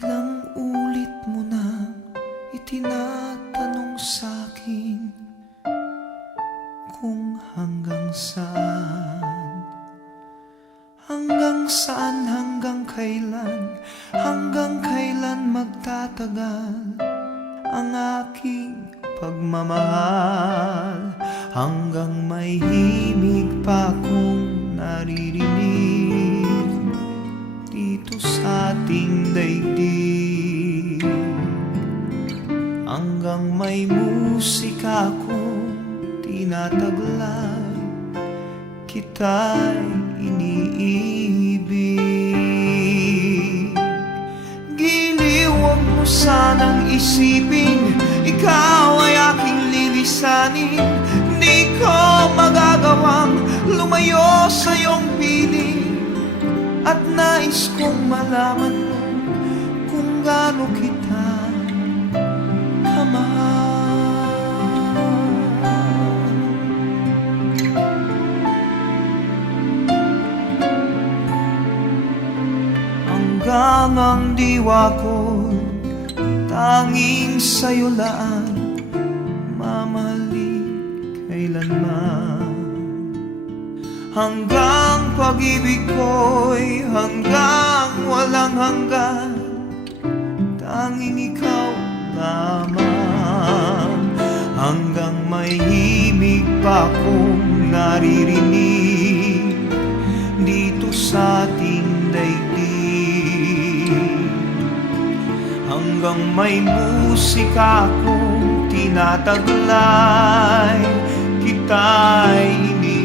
Ilang ulit mo na itinatanong sa'kin kung hanggang saan, hanggang kailan magtatagal ang aking pagmamahal, hanggang may himig pa akong naririnig dito sa ating daigdig, hanggang may musika akong tinataglay, kita'y iniibig. Giliw, huwag mo sanang isipin ikaw ay aking lilisanin. Di ko magagawang lumayo sa iyong piling, at nais kong malaman mo kung gaano kita kamahal. Hanggang ang diwa ko'y tanging sa'yo laan, mamahalin kailanman. Hanggang pag-ibig ko'y hanggang walang hanggan, tanging ikaw lamang. Hanggang may himig pa akong naririnig dito sa ating daigdig, hanggang may musika akong tinataglay, kita'y iniibig.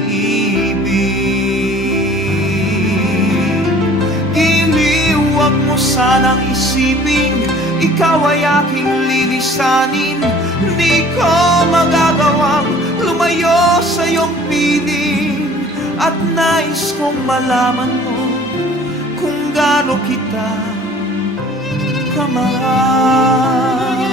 Giliw, huwag mo sanang isipin ikaw ay aking lilisanin. Di ko magagawang lumayo sa iyong piling, at nais kong malaman mo kung gaano kita kamahal.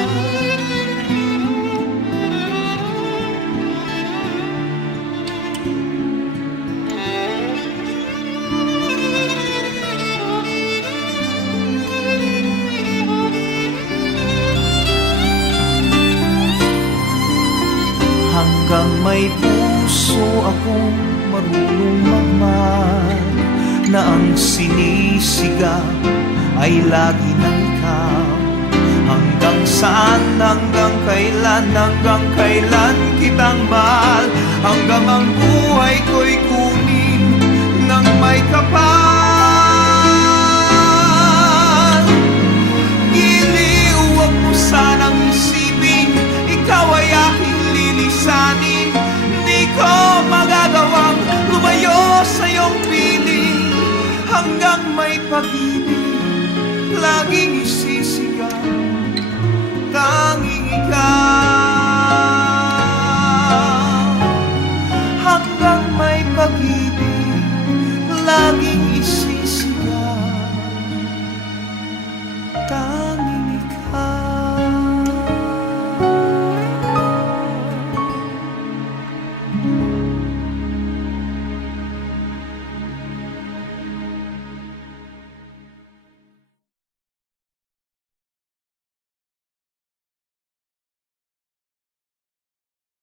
Hanggang may puso akong marunong magmahal, na ang sinisigaw ay lagi ng ikaw. Hanggang saan, hanggang kailan kitang mahal, hanggang ang buhay ko'y kunin ng may kapal. Giliw, huwag mo sanang isipin ikaw ay aking lilisanin. Di ko magagawang lumayo sa iyong piling, hanggang may pag-ibig laging